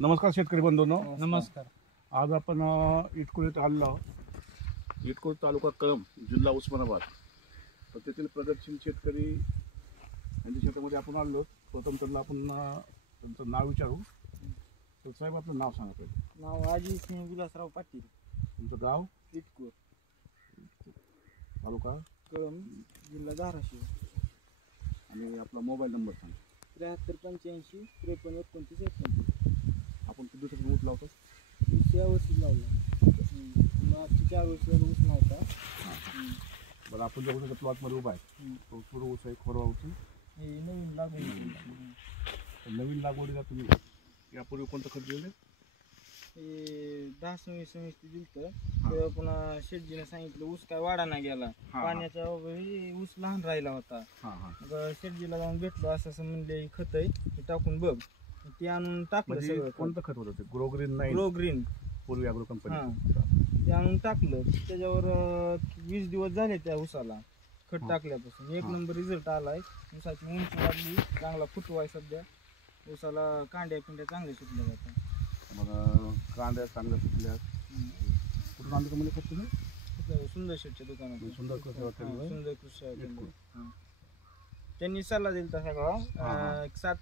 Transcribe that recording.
नमस्कार शेतकरी बंधूंनो. नमस्कार. आज आपण इटकुळ येथे आलो आहोत. इटकुळ तालुका कळंब, जिल्हा उस्मानाबाद. तर तेथील प्रगतशील शेतकरी यांच्या शेतामध्ये आपण आलो. प्रथम त्यांना आपण त्यांचं नाव विचारू. तर साहेब, आपलं नाव सांगा पहिले. नाव आजी सिंह विलासराव पाटील. तुमचं गाव? इटकुळ, तालुका कळंब, जिल्हा धाराशिव. आणि आपला मोबाईल नंबर सांगा. 73 85 53 29 29. आपण किती दिवसापासून ऊस लावतो? ऊस या वर्षी लावला. मागची 4 वर्ष झालं ऊस नव्हता. बरं, आपण ज्या ऊसाच्या प्लॉटमध्ये उभा आहे तो पूर्ण ऊस आहे, खोरवा ऊस आहे. हे नवीन लागवड. तर नवीन लागवडीला तुम्ही यापूर्वी कोणतं खत दिलं? हे 10-26 दिलं तर पुन्हा शेटजीने सांगितलं ऊस काय वाढा नाही गेला. पाण्याच्या अभावी ऊस लहान राहिला होता. मग शेटजीला जाऊन भेटलो, असं म्हणले खत आहे ते टाकून बघ. ते आणून टाकलं. सगळं कोणतं खत होतं ते? Grow green? नाही, ग्रो ग्रीन पूर्वी अॅग्रो कंपनी. ते आणून टाकलं. त्याच्यावर 20 दिवस झाले त्या ऊसाला खत टाकल्यापासून. 1 नंबर रिझल्ट आलाय. ऊसाची उंची वाढली, चांगला फुटवा आहे सध्या. ऊसाला कांड्या पिंड्या चांगल्या सुटल्या जातात. मग कांद्या चांगल्या सुटल्या. कुठून आणलं तुम्ही खत तुम्ही? सुंदर शेटच्या दुकानात. सुंदर कृषी हॉटेल. सुंदर कृषी. त्यांनी सल्ला दिला सगळा. 7